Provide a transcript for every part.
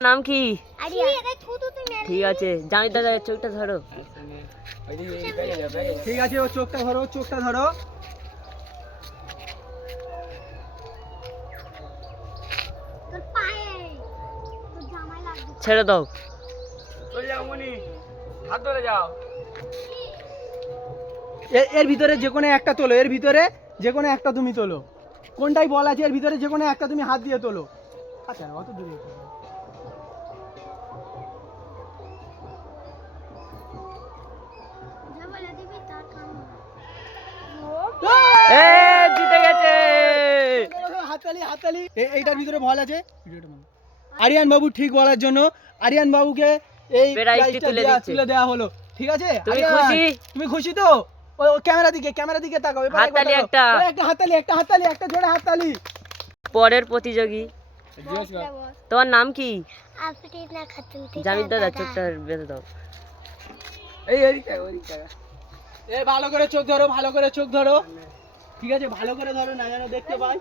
নাম কি? ঠিক আছে। জামির দাদা চোখটা ধরো। ঠিক আছে ও চোখটা ধরো চোখটা ধরো। তোর পায়ে। তোর জামাই লাগবে। ছেড়ে দাও। এ- এর ভিতরে যে কোনো একটা তোলো এর ভিতরে যে কোনো একটা তুমি তোলো। কোনটাই বল আছে এর ভিতরে যে কোনো একটা তুমি হাত দিয়ে তোলো। আচ্ছা অত দূরে জিতে গেছে। হাততালি হাততালি। এইটার ভিতরে বল আছে। আরিয়ান বাবু ঠিক বলার জন্য। আরিয়ান বাবুকে এই তুলে দেওয়া হলো। ঠিক আছে? তুমি আরিয়ান, খুশি? তুমি খুশি তো? ক্যামেরা দিকে ক্যামেরা দিকে তাকাও। হাততালি একটা। হাততালি একটা হাততালি একটা জোরে হাততালি। পরের প্রতিযোগী। তোমার নাম কি? খাতুন দাদা চোখটা বেঁধে দাও। এ ভালো করে চোখ ধরো ভালো করে চোখ ধরো। ঠিক আছে ভালো করে ধরো না যেন দেখতে পাই।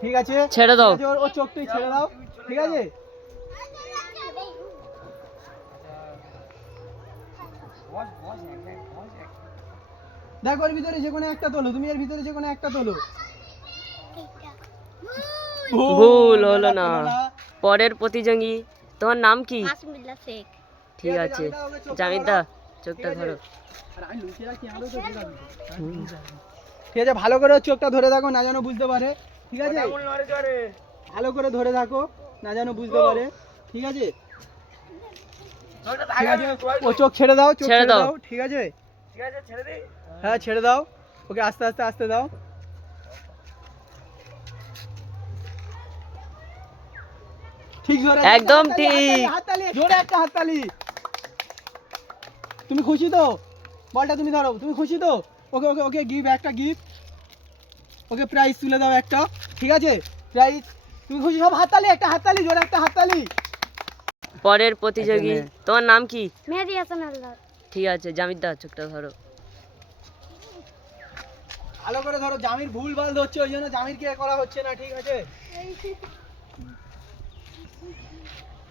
ঠিক আছে? ছেড়ে দাও। ওর চোখটাই ছেড়ে দাও। ঠিক আছে? দেখো এর ভিতরে যে কোনো একটা তোলো তুমি এর ভিতরে যে কোনো একটা তোলো। ভুল হলো না। পরের প্রতিযোগী তোমার নাম কি? ঠিক আছে জামির দা চোখটা ধরো। ঠিক আছে ভালো করে চোখটা ধরে থাকো না যেন বুঝতে পারে। ঠিক আছে? ভালো করে ধরে থাকো না যেন বুঝতে পারে। ঠিক আছে? ও চোখ ছেড়ে দাও চোখ ছেড়ে ছেড়ে দাও। দাও ঠিক আছে? হ্যাঁ ছেড়ে দাও। ওকে আস্তে আস্তে আস্তে দাও। ঠিক ধরে একদম ঠিক। হাততালি, হাততালি, জোরে একটা হাততালি। তুমি খুশি তো? বলটা তুমি ধরো তুমি খুশি তো? ওকে ওকে ওকে গিভ একটা গিফট ওকে প্রাইজ তুলে দাও একটা ঠিক আছে? প্রাইজ তুমি খুশি? সব হাততালি একটা হাততালি জোরে একটা হাততালি। পরের প্রতিযোগী। তোমার নাম কি? মেহেদি হাসান আল্লাহ ঠিক আছে জামির দা চোখটা ধরো। ভালো করে ধরো জামির ভুল ভালো ধরছে ওই জন্য জামিরকে এ করা হচ্ছে না ঠিক আছে?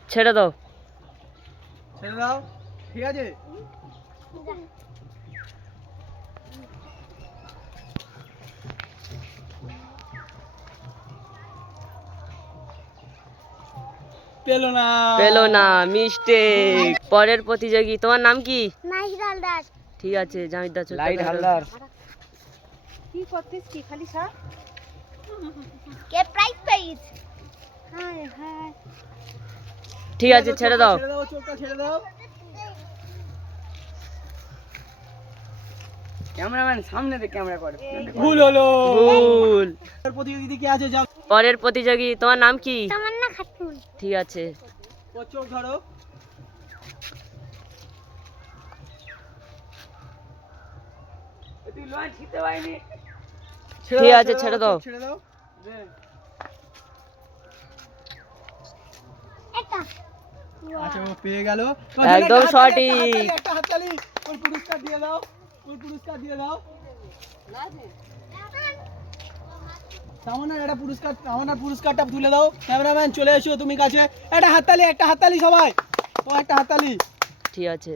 ছেড়ে দাও। ছেড়ে দাও ঠিক আছে? পেল না। পেল না মিস্টেক পরের প্রতিযোগী তোমার নাম কি? নাহিদ হালদার। ঠিক আছে জামির দা লাইট হালদার। কি করতেছ কি খালি স্যার কে প্রাইস প্রাইস হ্যাঁ হ্যাঁ। ঠিক আছে ছেড়ে দাও। ছেড়ে দাও চোখটা ছেড়ে দাও। ক্যামেরাম্যান সামনে থেকে ক্যামেরা করে। ভুল হলো। ভুল। প্রতিযোগী কে আছে যাও। পরের প্রতিযোগী তোমার নাম কি? তামান্না খাতুন। ঠিক আছে। চোখ ধরো। ঠিক দাও, আছে, ছেড়ে দাও। চোখ ছেড়ে দাও এটা আচ্ছা ও পেয়ে গেল একদম সঠিক। একটা হাততালি ওর পুরস্কার দিয়ে দাও ওর পুরস্কার দিয়ে দাও সামনের একটা পুরস্কার সামনের পুরস্কারটা তুলে দাও ক্যামেরাম্যান চলে এসো তুমি কাছে একটা হাততালি একটা হাততালি সবাই ও একটা হাততালি ঠিক আছে